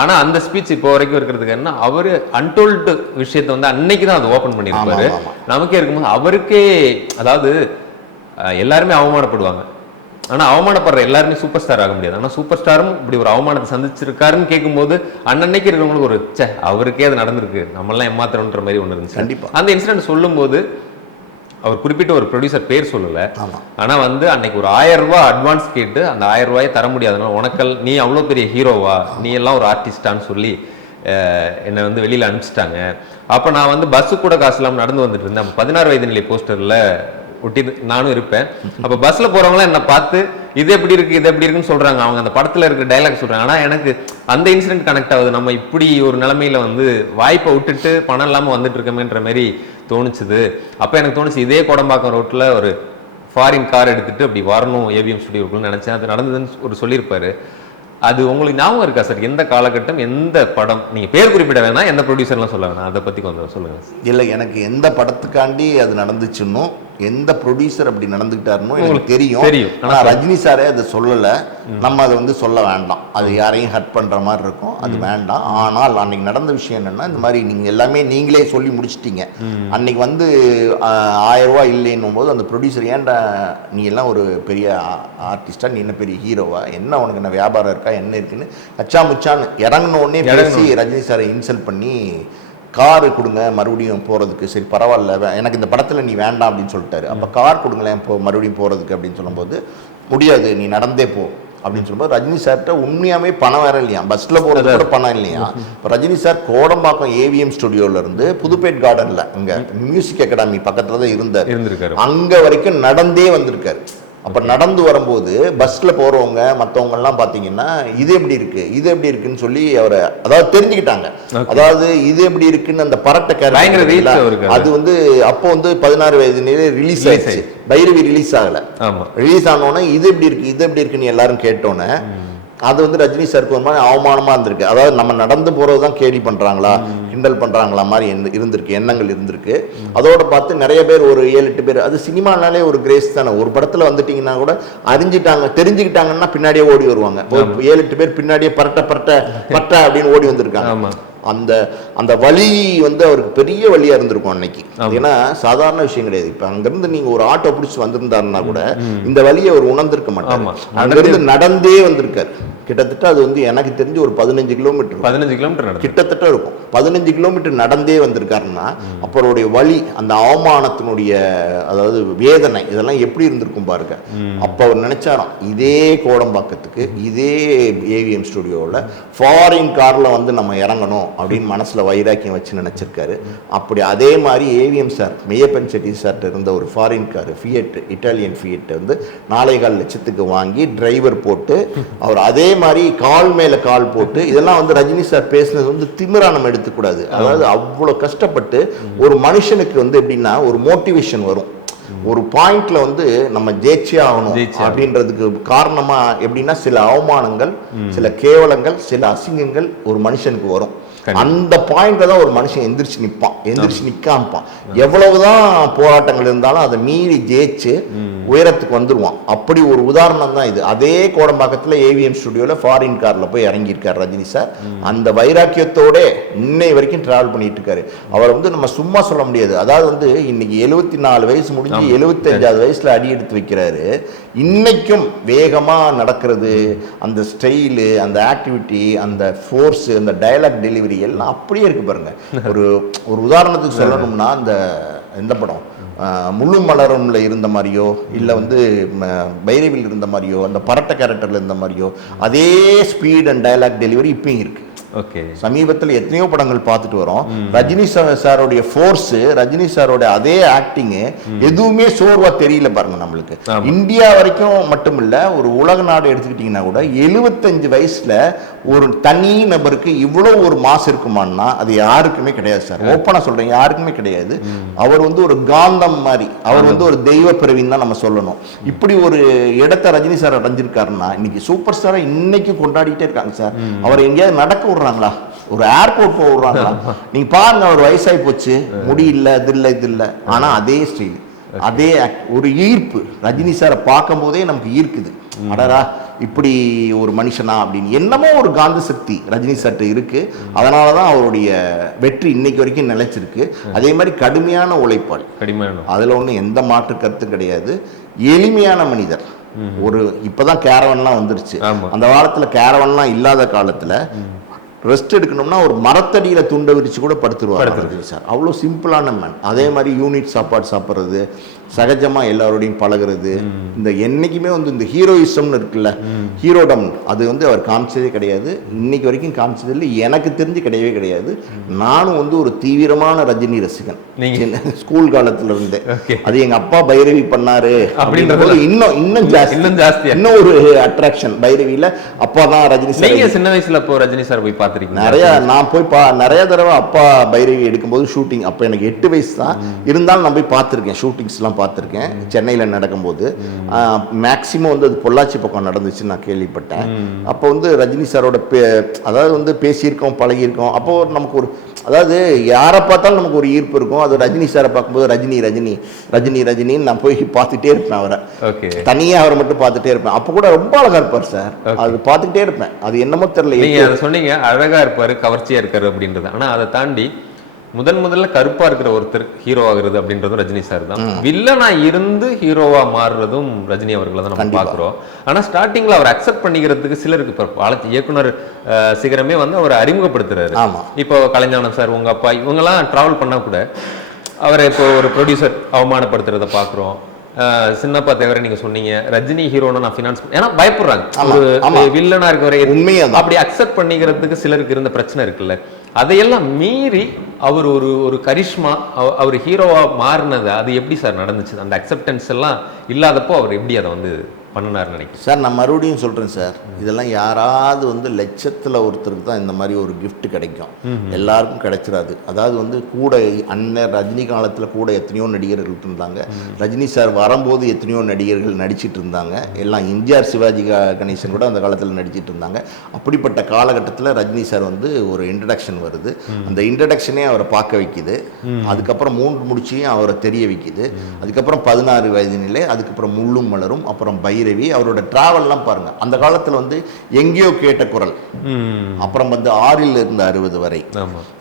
ஆனா அந்த ஸ்பீச் இப்போ வரைக்கும் இருக்கிறதுக்கு என்ன அவரு அன்டோல்டு விஷயத்தை வந்து அன்னைக்கு தான் அது ஓபன் பண்ணியிருப்பாரு. நமக்கே இருக்கும்போது அவருக்கே அதாவது எல்லாருமே அவமானப்படுவாங்க. ஆனா அவமானப்படுற எல்லாருமே சூப்பர் ஸ்டார் ஆக முடியாது. ஆனா சூப்பர் ஸ்டாரும் இப்படி ஒரு அவமானத்தை சந்திச்சிருக்காருன்னு கேட்கும்போது அன்னன்னைக்கு இருக்கிறவங்களுக்கு ஒரு ச்சே அவருக்கே அது நடந்திருக்கு. நம்மளாம் ஏமாத்துறோன்ற மாதிரி ஒண்ணு இருந்துச்சு. கண்டிப்பா. அந்த இன்சிடென்ட் சொல்லும்போது அவர் குறிப்பிட்ட ஒரு ப்ரொடியூசர் பேர் சொல்லல. ஆமா. ஆனா வந்து அன்னைக்கு ஒரு ஆயிரம் ரூபாய் அட்வான்ஸ் கேட்டு அந்த ஆயிரம் ரூபாயை தர முடியாதுனால உனக்கல் நீ அவ்வளோ பெரிய ஹீரோவா நீ எல்லாம் ஒரு ஆர்டிஸ்டான்னு சொல்லி என்னை வந்து வெளியில அனுப்பிச்சிட்டாங்க. அப்ப நான் வந்து பஸ்ஸு கூட காசு இல்லாம நடந்து வந்துட்டு இருந்தேன். பதினாறு வயது நிலை போஸ்டர்ல ஒட்டி நானும் இருப்பேன். அப்ப பஸ்ல போறவங்களாம் என்னை பார்த்து இது எப்படி இருக்கு? இது எப்படி இருக்குன்னு சொல்றாங்க. அவங்க அந்த படத்துல இருக்க டைலாக் சொல்றாங்க. ஆனா எனக்கு அந்த இன்சிடென்ட் கனெக்ட் ஆகுது. நம்ம இப்படி ஒரு நிலைமையில வந்து வாய்ப்பை விட்டுட்டு பணம் இல்லாம வந்துட்டு இருக்கோமேன்ற மாதிரி தோணுச்சுது. அப்ப எனக்கு தோணுச்சு இதே கோடம்பாக்கம் ரோட்ல ஒரு ஃபாரின் கார் எடுத்துட்டு அப்படி வரணும் ஏவிஎம் ஸ்டுடியோக்குள்ள நினைச்சேன். அது நடந்ததுன்னு ஒரு சொல்லியிருப்பாரு. அது உங்களுக்கு ஞாபகம் இருக்கா சார்? எந்த காலகட்டம் எந்த படம்? நீங்கள் பேர் குறிப்பிட வேணாம். எந்த ப்ரொடியூசர்லாம் சொல்ல வேணாம். அதை பற்றி கொஞ்சம் சொல்லுங்கள் இல்லை எனக்கு எந்த படத்துக்காண்டி அது நடந்துச்சுன்னோ எந்த ப்ரொடியூசர் அப்படி நடந்துக்கிட்டாருன்னு எனக்கு தெரியும். தெரியும். ஆனா ரஜினி சாரே அதை சொல்லல. நம்ம அதை வந்து சொல்ல வேண்டாம். அது யாரையும் ஹர்ட் பண்ற மாதிரி இருக்கும். அது வேண்டாம். ஆனால் அன்னைக்கு நடந்த விஷயம் என்னன்னா இந்த மாதிரி நீங்க எல்லாமே நீங்களே சொல்லி முடிச்சிட்டீங்க. அன்னைக்கு வந்து ஆயிரம் ரூபாய் இல்லைன்னும் போது அந்த ப்ரொடியூசர் ஏன்டா நீ எல்லாம் ஒரு பெரிய ஆர்டிஸ்டா நீ என்ன பெரிய ஹீரோவா என்ன உனக்கு என்ன வியாபாரம் இருக்கா? என்ன இருக்குன்னு அச்சா முச்சான்னு இறங்கின உடனே பேசி ரஜினி சாரை இன்சல்ட் பண்ணி காரு கொடுங்க மறுபடியும் போகிறதுக்கு சரி பரவாயில்ல எனக்கு இந்த படத்தில் நீ வேண்டாம் அப்படின்னு சொல்லிட்டாரு. அப்போ கார் கொடுங்களேன் இப்போ மறுபடியும் போகிறதுக்கு அப்படின்னு சொல்லும்போது முடியாது நீ நடந்தே போ. அப்படின்னு சொல்லும்போது ரஜினி சார்கிட்ட உண்மையாவே பணம் வேற இல்லையா? பஸ்ஸில் போகிறது கூட பணம் இல்லையா? இப்போ ரஜினி சார் கோடம்பாக்கம் ஏவிஎம் ஸ்டுடியோல இருந்து புதுப்பேட் கார்டன்ல இங்க மியூசிக் அகாடமி பக்கத்துல தான் இருந்தார். அங்க வரைக்கும் நடந்தே வந்திருக்காரு. அப்ப நடந்து வரும்போது பஸ்ல போறவங்க மத்தவங்க எல்லாம் பாத்தீங்கன்னா இது எப்படி இருக்கு? இது எப்படி இருக்குன்னு சொல்லி அவரை அதாவது தெரிஞ்சுக்கிட்டாங்க. அதாவது இது எப்படி இருக்குன்னு அந்த பரட்ட அவருக்கு அது. வந்து அப்போ வந்து பதினாறு வயது நிலை ரிலீஸ் ஆயிடுச்சு. பைரவி ரிலீஸ் ஆகல. ரிலீஸ் ஆனோடனே இது எப்படி இருக்கு இது எப்படி இருக்குன்னு எல்லாரும் கேட்டோன்னே அது வந்து ரஜினி சாருக்கு ஒரு மாதிரி அவமானமா இருந்திருக்கு. அதாவது நம்ம நடந்து போறது தான் கேலி பண்றாங்களா கிண்டல் பண்றாங்களா மாதிரி இருந்து- இருந்திருக்கு எண்ணங்கள் இருந்திருக்கு. அதோட பார்த்து நிறைய பேர் ஒரு ஏழு எட்டு பேர் அது சினிமானாலே ஒரு கிரேஸ் தானே. ஒரு படத்துல வந்துட்டீங்கன்னா கூட அறிஞ்சிட்டாங்க தெரிஞ்சுக்கிட்டாங்கன்னா பின்னாடியே ஓடி வருவாங்க. ஒரு ஏழு எட்டு பேர் பின்னாடியே பரட்ட பரட்ட பட்ட அப்படின்னு ஓடி வந்திருக்காங்க. அந்த அந்த வலி வந்து அவருக்கு பெரிய வலியா இருந்திருக்கும் அன்னைக்கு. ஏன்னா சாதாரண விஷயம் கிடையாது. இப்ப அங்கிருந்து நீங்க ஒரு ஆட்டோ பிடிச்சி வந்திருந்தாருன்னா கூட இந்த வலியை அவர் உணர்ந்திருக்க மாட்டார். ஆமா. அங்கிருந்து நடந்தே வந்திருக்காரு. கிட்டத்தட்ட அது வந்து எனக்கு தெரிஞ்சு ஒரு பதினஞ்சு கிலோமீட்டர் பதினஞ்சு கிலோமீட்டர் கிட்டத்தட்ட இருக்கும். பதினஞ்சு கிலோமீட்டர் நடந்தே வந்திருக்காருன்னா அப்போ அவருடைய வலி அந்த அவமானத்தினுடைய அதாவது வேதனை இதெல்லாம் எப்படி இருந்திருக்கும் பாருங்க. அப்போ அவர் நினைச்சாராம் இதே கோடம்பாக்கத்துக்கு இதே ஏவிஎம் ஸ்டுடியோவில் ஃபாரின் கார்ல வந்து நம்ம இறங்கணும் அப்படின்னு மனசுல வைராக்கியம் வச்சு நினைச்சிருக்காரு. அப்படி அதே மாதிரி ஏவிஎம் சார் மெய்யப்பன் செட்டி சார்ட்ட இருந்த ஒரு foreign car Fiat Italian Fiat வந்து நாலே கால் லட்சத்துக்கு வாங்கி டிரைவர் போட்டு அவர் அதே மாதிரி கால் மேல கால் போட்டு இதெல்லாம் வந்து ரஜினி சார் பேசுனது வந்து திமிரா நம்ம எடுத்துக்கூடாது. அதாவது அவ்வளோ கஷ்டப்பட்டு ஒரு மனுஷனுக்கு வந்து எப்படின்னா ஒரு மோட்டிவேஷன் வரும். ஒரு பாயிண்ட்ல வந்து நம்ம ஜெயிச்சே ஆகணும் ஜெயிச்சே ஆகணும். அப்படின்றதுக்கு காரணமா எப்படின்னா சில அவமானங்கள் சில கேவலங்கள் சில அசிங்கங்கள் ஒரு மனுஷனுக்கு வரும். அந்த பாயிண்ட்ல தான் ஒரு மனுஷன் எந்திரிச்சு நிப்பான். எந்திரிச்சு நிக்காமப்பான் எவ்வளவுதான் போராட்டங்கள் இருந்தாலும் அதை மீறி ஜெயிச்சு உயரத்துக்கு வந்துருவான். அப்படி ஒரு உதாரணம் தான் இது. அதே கோடம்பாக்கத்துல ஏவிஎம் ஸ்டுடியோல ஃபாரின் கார்ல போய் இறங்கியிருக்காரு ரஜினி சார். அந்த வைராக்கியத்தோட இன்னை வரைக்கும் டிராவல் பண்ணிட்டு இருக்காரு. அவர் வந்து நம்ம சும்மா சொல்ல முடியாது. அதாவது வந்து இன்னைக்கு எழுபத்தி நாலு வயசு முடிஞ்சு எழுபத்தஞ்சாவது வயசுல அடி எடுத்து வைக்கிறாரு. இன்னைக்கும் வேகமா நடக்கிறது. அந்த ஸ்டைலு அந்த ஆக்டிவிட்டி அந்த ஃபோர்ஸ் அந்த டயலாக் டெலிவரி எல்லாம் அப்படியே இருக்கு பாருங்க. ஒரு ஒரு உதாரணத்துக்கு சொல்லணும்னா அந்த எந்த படம். முழு மலரம்ல இருந்த மாதிரியோ இல்லை வந்து பைரவில் இருந்த மாதிரியோ அந்த பரட்ட கேரக்டர்ல இருந்த மாதிரியோ அதே ஸ்பீட் அண்ட் டயலாக் டெலிவரி இப்பயும் இருக்கு. ஓகே. சமீபத்தில் எத்தனையோ படங்கள் பார்த்துட்டு வரோம். ரஜினி சார் சாரோடைய ஃபோர்ஸ் ரஜினி சாரோட அதே ஆக்டிங் எதுவுமே சோர்வா தெரியல பாருங்க நம்மளுக்கு. இந்தியா வரைக்கும் மட்டும் இல்ல ஒரு உலக நாடு எடுத்துக்கிட்டீங்கன்னா கூட எழுபத்தஞ்சு வயசுல ஒரு தனி நபருக்கு இவ்வளவு ஒரு மாசு இருக்குமான்னா அது யாருக்குமே கிடையாது சார். ஓப்பனா சொல்றேன் யாருக்குமே கிடையாது. அவர் வந்து ஒரு காந்தம் மாதிரி அவர் வந்து ஒரு தெய்வ பிறவின்னு தான் நம்ம சொல்லணும். இப்படி ஒரு இடத்த ரஜினி சார் அடைஞ்சிருக்காருன்னா இன்னைக்கு சூப்பர் ஸ்டாரை இன்னைக்கு கொண்டாடிட்டே இருக்காங்க சார். அவர் எங்கேயாவது நடக்க விடுறாங்களா? ஒரு ஏர்போர்ட் போக விடுறாங்களா? நீங்க பாருங்க அவர் வயசாகி போச்சு. முடி இல்ல இது இல்ல இது இல்ல. ஆனா அதே ஸ்டைல் அதே ஒரு ஈர்ப்பு. ரஜினி சாரை பார்க்கும் போதே நமக்கு ஈர்க்குது. அடடா இப்படி ஒரு மனுஷனா அப்படின்னு என்னமோ ஒரு காந்த சக்தி ரஜினி சார்ட்ட இருக்கு. அதனால தான் அவருடைய வெற்றி இன்னைக்கு வரைக்கும் நிலைச்சிருக்கு. அதே மாதிரி கடுமையான உழைப்பாளி. கடிமையான அதுல ஒண்ணும் எந்த மாற்று கருத்தும் கிடையாது. எளிமையான மனிதர். ஒரு இப்பதான் கேரவன்லாம் வந்துருச்சு. அந்த காலத்துல கேரவன்லாம் இல்லாத காலத்துல ரெஸ்ட் எடுக்கணும்னா ஒரு மரத்தடியில துண்டை விரிச்சு கூட படுத்துருவார் சார். அவ்வளோ சிம்பிளான மேன் அதே மாதிரி யூனிட் சாப்பாடு சாப்பிட்றது சகஜமா எல்லாரோடையும் பழகுறது. இந்த என்னைக்குமே வந்து இந்த ஹீரோயிசம்னு இருக்குல்ல ஹீரோடம் அது வந்து அவர் காமிச்சதே கிடையாது. இன்னைக்கு வரைக்கும் காமிச்சது இல்லை எனக்கு தெரிஞ்சு கிடையவே கிடையாது. நானும் வந்து ஒரு தீவிரமான ரஜினி ரசிகன். ஸ்கூல் காலத்துல இருந்தே. அது எங்க அப்பா பைரவி பண்ணாரு அப்படின்றதுல இன்னும் இன்னும் ஜாஸ்தி. இன்னும் ஜாஸ்தியா? இன்னும் ஒரு அட்ராக்ஷன் பைரவியில அப்பா தான் ரஜினி சார். சின்ன வயசுல அப்போ ரஜினி சார் போய் பாத்திருக்கீங்க நிறைய நான் போய் பா நிறைய தடவை அப்பா பைரவி எடுக்கும்போது ஷூட்டிங் அப்போ எனக்கு எட்டு வயசு தான். இருந்தாலும் நான் போய் பார்த்துருக்கேன். ஷூட்டிங்ஸ்லாம் பார்த்துருக்கேன். சென்னையில் நடக்கும்போது மேக்ஸிமம் வந்து அது பொள்ளாச்சி பக்கம் நடந்துச்சு நான் கேள்விப்பட்டேன். அப்போ வந்து ரஜினி சாரோட பே அதாவது வந்து பேசியிருக்கோம் பழகியிருக்கோம். அப்போ ஒரு நமக்கு ஒரு அதாவது யாரை பார்த்தாலும் நமக்கு ஒரு ஈர்ப்பு இருக்கும். அது ரஜினி சாரை பார்க்கும்போது ரஜினி ரஜினி ரஜினி ரஜினின்னு நான் போய் பார்த்துட்டே இருப்பேன் அவரை. ஓகே. தனியாக அவரை மட்டும் பார்த்துட்டே இருப்பேன். அப்போ கூட ரொம்ப அழகா இருப்பார் சார். அது பார்த்துக்கிட்டே இருப்பேன். அது என்னமோ தெரியல. நீங்க அதை சொன்னீங்க அழகா இருப்பாரு கவர்ச்சியா இருக்காரு அப்படின்றது. ஆனா அதை தாண்டி முதன் முதல்ல கருப்பா இருக்கிற ஒருத்தர் ஹீரோ ஆகுறது அப்படின்றதும் ரஜினி சார் தான். வில்லனா இருந்து ஹீரோவா மாறுறதும் ரஜினி அவர்களை தான் நம்ம. பாக்குறோம் ஆனா ஸ்டார்டிங்ல அவர் அக்செப்ட் பண்ணிக்கிறதுக்கு சிலருக்கு இப்போ இயக்குனர் சிகரமே வந்து அவரை அறிமுகப்படுத்துறாரு. இப்போ கலைஞானம் சார் உங்க அப்பா இவங்கெல்லாம் டிராவல் பண்ணா கூட அவரை இப்போ ஒரு ப்ரொடியூசர் அவமானப்படுத்துறத பாக்குறோம் சின்னப்பா தேவரை நீங்க சொன்னீங்க. ரஜினி ஹீரோன்னு நான் ஃபினான்ஸ் ஏன்னா பயப்படுறாங்க. ஒரு. வில்லனா இருக்கவரை உண்மையாதான். அப்படி அக்செப்ட் பண்ணிக்கிறதுக்கு சிலருக்கு இருந்த பிரச்சனை இருக்குல்ல. அதையெல்லாம் மீறி அவர் ஒரு ஒரு கரிஷ்மா அவர் ஹீரோவா மாறினது அது எப்படி சார் நடந்துச்சு? அந்த அக்செப்டன்ஸ் எல்லாம் இல்லாதப்போ அவர் எப்படி அதை வந்து பண்ணினார் நினைக்கிறேன். சார் நான் மறுபடியும் சொல்கிறேன் சார். இதெல்லாம் யாராவது வந்து லட்சத்தில் ஒருத்தருக்கு தான் இந்த மாதிரி ஒரு gift கிடைக்கும். எல்லாருக்கும் கிடைச்சிடாது. அதாவது வந்து கூட அண்ணன் ரஜினி காலத்தில் கூட எத்தனையோ நடிகர்கள் இருந்தாங்க ரஜினி சார் வரும்போது எத்தனையோ நடிகர்கள் நடிச்சிட்டு இருந்தாங்க. எல்லாம் எம்ஜிஆர் சிவாஜி கணேசன் கூட அந்த காலத்தில் நடிச்சிட்டு இருந்தாங்க. அப்படிப்பட்ட காலகட்டத்தில் ரஜினி சார் வந்து ஒரு இன்ட்ரடக்ஷன் வருது. அந்த இன்ட்ரடக்ஷனே அவரை பார்க்க வைக்குது. அதுக்கப்புறம் மூன்று முடிச்சியும் அவரை தெரிய வைக்குது. அதுக்கப்புறம் பதினாறு வயது நிலை அதுக்கப்புறம் முள்ளும் மலரும் அப்புறம் பைரவி அவரோட டிராவல்லாம் பாருங்க. அந்த காலத்துல வந்து எங்கேயோ கேட்ட குரல். அப்புறம் வந்து ஆறில் இருந்து அறுபது வரை.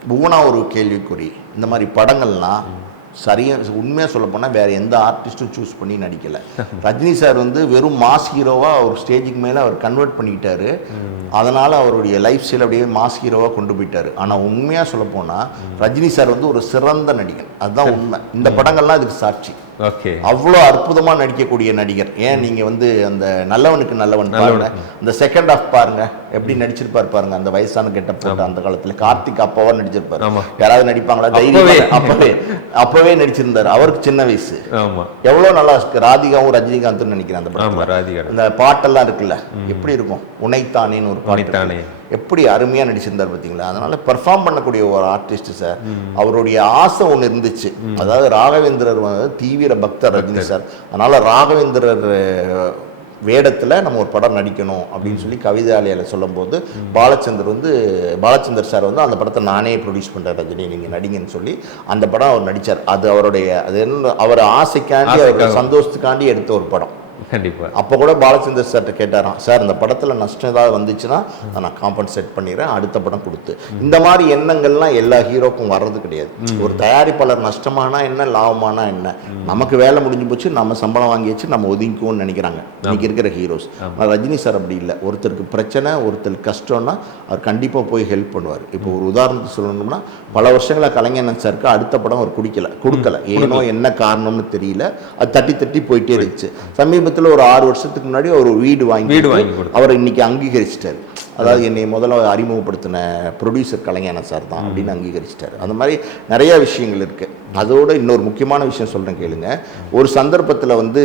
புவனா ஒரு கேள்விக்குறி. இந்த மாதிரி படங்கள்லாம் சரியா உண்மையாக சொல்ல போனால் வேற எந்த ஆர்டிஸ்ட்டும் சூஸ் பண்ணி நடிக்கல. ரஜினி சார் வந்து வெறும் மாஸ் ஹீரோவா அவர் ஸ்டேஜுக்கு மேலே அவர் கன்வெர்ட் பண்ணிக்கிட்டாரு. அதனால அவருடைய லைஃப் ஸ்டைல் அப்படியே மாஸ் ஹீரோவா கொண்டு போயிட்டாரு. ஆனால் உண்மையாக சொல்ல போனால் ரஜினி சார் வந்து ஒரு சிறந்த நடிகர் அதுதான் உண்மை. இந்த படங்கள்லாம் இதுக்கு சாட்சி. ஓகே அவ்வளோ அற்புதமா நடிக்கக்கூடிய நடிகர். ஏன்? நீங்க வந்து அந்த நல்லவனுக்கு நல்லவன் பாருங்க. அந்த செகண்ட் ஆஃப் பாருங்க. எப்படி நடிச்சிருப்பாரு பாருங்க அந்த வயசான கெட்ட போட்டு அந்த காலத்துல. கார்த்திக் அப்பாவா நடிச்சிருப்பாரு. யாராவது நடிப்பாங்களா. தைரியம் அப்பவே. அப்பவே நடிச்சிருந்தாரு. அவருக்கு சின்ன வயசு. எவ்வளவு நல்லா இருக்கு. ராதிகாவும் ரஜினிகாந்தும் நினைக்கிறேன் அந்த படம் அந்த பாட்டெல்லாம் இருக்குல்ல? எப்படி இருக்கும்? உனைத்தானேன்னு ஒரு பாட்டு. எப்படி அருமையா நடிச்சிருந்தார் பாத்தீங்களா? அதனால பெர்ஃபார்ம் பண்ணக்கூடிய ஒரு ஆர்டிஸ்ட் சார் அவருடைய ஆசை ஒண்ணு இருந்துச்சு. அதாவது ராகவேந்திரர் வந்து தீவிர பக்தர் ரஜினி சார் அதனால ராகவேந்திரர் வேடத்துல நம்ம ஒரு படம் நடிக்கணும் அப்படின்னு சொல்லி கவிதாலயில சொல்லும்போது பாலச்சந்தர் வந்து பாலச்சந்தர் சார் வந்து அந்த படத்தை நானே ப்ரொடியூஸ் பண்றேன் ரஜினி நீங்க நடிங்கன்னு சொல்லி அந்த படம் அவர் நடிச்சார் அது அவருடைய அது என்ன அவர் ஆசைக்காண்டி அவர். சந்தோஷத்துக்காண்டி எடுத்த ஒரு படம் கண்டிப்பா. அப்போ கூட பாலச்சந்தர் சார்ட்ட கேட்டாராம் சார் இந்த படத்தில் நஷ்டம் ஏதாவது வந்துச்சுன்னா அதை நான் காம்பன்சேட் பண்ணிடுறேன் அடுத்த படம் கொடுத்து. இந்த மாதிரி எண்ணங்கள்லாம் எல்லா ஹீரோக்கும் வர்றது கிடையாது. ஒரு தயாரிப்பாளர் நஷ்டமானா என்ன லாபமானா என்ன? நமக்கு வேலை முடிஞ்சு போச்சு நம்ம சம்பளம் வாங்கியாச்சு நம்ம ஒதுங்கிக்குவோம்னு நினைக்கிறாங்க. இன்னைக்கு இருக்கிற ஹீரோஸ். ஆனால் ரஜினி சார் அப்படி இல்லை. ஒருத்தருக்கு பிரச்சனை ஒருத்தருக்கு கஷ்டம்னா அவர் கண்டிப்பாக போய் ஹெல்ப் பண்ணுவார். இப்போ ஒரு உதாரணத்துக்கு சொல்லணும்னா பல வருஷங்களா கலைஞர் சாருக்கு அடுத்த படம் அவர் குடிக்கல கொடுக்கல. ஏனோ என்ன காரணம்னு தெரியல. அது தட்டி தட்டி போயிட்டே இருந்துச்சு. சமீபத்தில் ஒரு ஆறு வருஷத்துக்கு முன்னாடி ஒரு வீடு வாங்கி வீடு வாங்கி. அவரை இன்னைக்கு அங்கீகரிச்சிட்டாரு. அதாவது என்னை முதல்ல அறிமுகப்படுத்தின ப்ரொடியூசர் கலைஞர் சார் தான் அப்படின்னு அங்கீகரிச்சிட்டாரு. அந்த மாதிரி நிறைய விஷயங்கள் இருக்கு. அதோட இன்னொரு முக்கியமான விஷயம் சொல்றேன் கேளுங்க. ஒரு சந்தர்ப்பத்தில் வந்து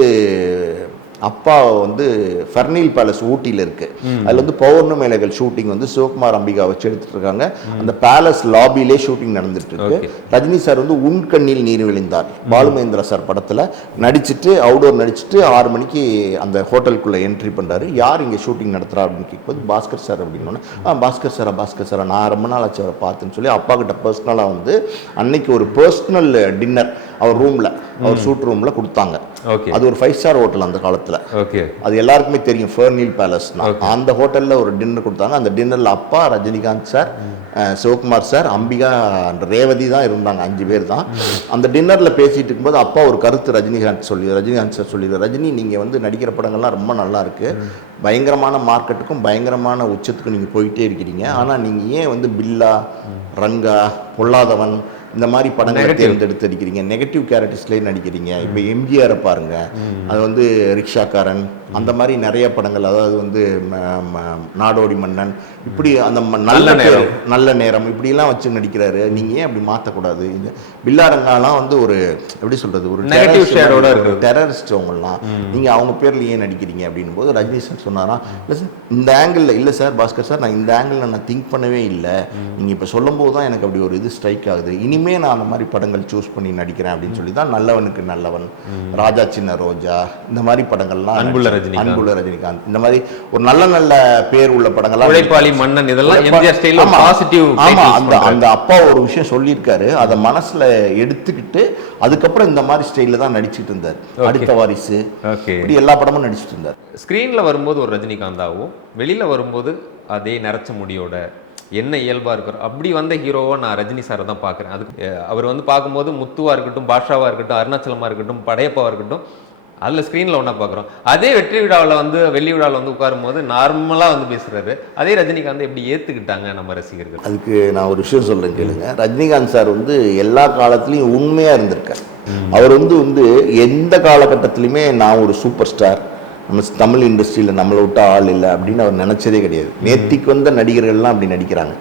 அப்பா வந்து ஃபர்னீல் பேலஸ் ஊட்டியில் இருக்கு. அதுல வந்து பௌர்ணமி இலைகள் ஷூட்டிங் வந்து சிவகுமார் அம்பிகா வச்சு எடுத்துட்டு இருக்காங்க. அந்த பேலஸ் லாபிலே ஷூட்டிங் நடந்துட்டு இருக்கு. ரஜினி சார் வந்து உன் கண்ணில் நீர் விழுந்தார். பாலுமேந்திரா சார் படத்துல. நடிச்சிட்டு அவுடோர் நடிச்சிட்டு ஆறு மணிக்கு அந்த ஹோட்டலுக்குள்ள என்ட்ரி பண்றாரு. யார் இங்க ஷூட்டிங் நடத்துறா அப்படின்னு கேட்கும்போது பாஸ்கர் சார் அப்படின்னு ஆ பாஸ்கர் சாரா பாஸ்கர் சாரா. நான் ரொம்ப நாள் ஆச்சு அவரை பார்த்துன்னு சொல்லி அப்பா கிட்ட பர்சனலா வந்து அன்னைக்கு ஒரு பர்சனல் டின்னர் அவர் ரூம்ல அவர் ஷூட் ரூம்ல கொடுத்தாங்க. ஓகே அது ஒரு ஃபைவ் ஸ்டார் ஹோட்டல் அந்த காலத்துல. ஓகே அது எல்லாருக்குமே தெரியும் ஃபர்னில் பேலஸ் அந்த ஹோட்டல்ல ஒரு டின்னர் கொடுத்தாங்க. அந்த டின்னர்ல அப்பா ரஜினிகாந்த் சார் சிவகுமார் சார் அம்பிகா ரேவதி தான் இருந்தாங்க அஞ்சு பேர் தான். அந்த டின்னர்ல பேசிட்டு இருக்கும்போது அப்பா ஒரு கருத்து ரஜினிகாந்த் சொல்லி ரஜினிகாந்த் சார் சொல்லி ரஜினி நீங்க வந்து நடிக்கிற படங்கள்லாம் ரொம்ப நல்லா இருக்கு. பயங்கரமான மார்க்கெட்டுக்கும் பயங்கரமான உச்சத்துக்கும் நீங்க போயிட்டே இருக்கிறீங்க. ஆனா நீங்க ஏன் வந்து பில்லா ரங்கா பொல்லாதவன் இந்த மாதிரி படங்களை. தேர்ந்தெடுத்து நடிக்கிறீங்க நெகட்டிவ் கேரக்டர்ஸ்லேயே நடிக்கிறீங்க. இப்போ எம்ஜிஆரை பாருங்க. அது வந்து ரிக்ஷாக்காரன் அந்த மாதிரி நிறைய படங்கள் அதாவது வந்து நாடோடி மன்னன் இப்படி அந்த நல்ல நேரம். நல்ல நேரம் இப்படிலாம் வச்சு நடிக்கிறாரு. நீங்க ஏன் அப்படி மாற்றக்கூடாது பில்லாரங்காலாம் வந்து ஒரு எப்படி சொல்றது ஒரு ஓட இருக்குது. டெரரிஸ்ட் அவங்கலாம் நீங்க அவங்க பேர்ல ஏன் நடிக்கிறீங்க? அப்படின்னும் போது ரஜினி சார் சொன்னாராம் இல்லை சார் இந்த ஆங்கிள் இல்லை சார் பாஸ்கர் சார் நான் இந்த ஆங்கிள் நான் திங்க் பண்ணவே இல்லை. நீங்க இப்ப சொல்லும்போது தான் எனக்கு அப்படி ஒரு இது ஸ்ட்ரைக் ஆகுது. இனிமே நான் அந்த மாதிரி படங்கள் சூஸ் பண்ணி நடிக்கிறேன். அப்படின்னு சொல்லி தான் நல்லவனுக்கு நல்லவன். ராஜா சின்ன ரோஜா. இந்த மாதிரி படங்கள்லாம் அன்புள்ள ரஜினிகாந்த். அன்புள்ள ரஜினிகாந்த். இந்த மாதிரி ஒரு நல்ல நல்ல பேர் உள்ள படங்கள்லாம் உழைப்பாளி மன்னன் இதெல்லாம் எம்ஜிஆர் ஸ்டைல். பாசிட்டிவ் ஆமா. அந்த அந்த அப்பா ஒரு விஷயம் சொல்லியிருக்காரு. அதை மனசுல எடுத்துக்கிட்டு அதுக்கப்புறம் இந்த மாதிரி ஸ்டைல்ல தான் நடிச்சிட்டு இருந்தார். அடுத்த வாரிசு. இப்படி எல்லா படமும் நடிச்சிட்டு இருந்தார். ஸ்க்ரீனில் வரும்போது ஒரு ரஜினிகாந்தாவும் வெளியில் வரும்போது அதே நரைச்ச முடியோட என்ன இயல்பாக இருக்கிறோம் அப்படி வந்த ஹீரோவை நான் ரஜினி சாரை தான் பார்க்குறேன். அதுக்கு அவர் வந்து பார்க்கும்போது முத்துவாக இருக்கட்டும் பாஷாவாக இருக்கட்டும் அருணாச்சலமாக இருக்கட்டும் படையப்பாவாக இருக்கட்டும் அதில் ஸ்க்ரீனில் ஒன்றா பார்க்குறோம் அதே வெற்றி விழாவில் வந்து வெள்ளி விழாவில் வந்து உட்காரும்போது நார்மலாக வந்து பேசுகிறாரு அதே ரஜினிகாந்த் எப்படி ஏற்றுக்கிட்டாங்க நம்ம ரசிகர்கள்? அதுக்கு நான் ஒரு விஷயம் சொல்றேன் கேளுங்க. ரஜினிகாந்த் சார் வந்து எல்லா காலத்துலயும் உண்மையா இருந்திருக்கார். அவர் வந்து வந்து எந்த காலகட்டத்திலுமே நான் ஒரு சூப்பர் ஸ்டார் நம்ம தமிழ் இண்டஸ்ட்ரியில நம்மளை விட்ட ஆள் இல்லை அப்படின்னு அவர் நினைச்சதே கிடையாது. நேத்திக்கு வந்த நடிகர்கள்லாம் அப்படி நடிக்கிறாங்க.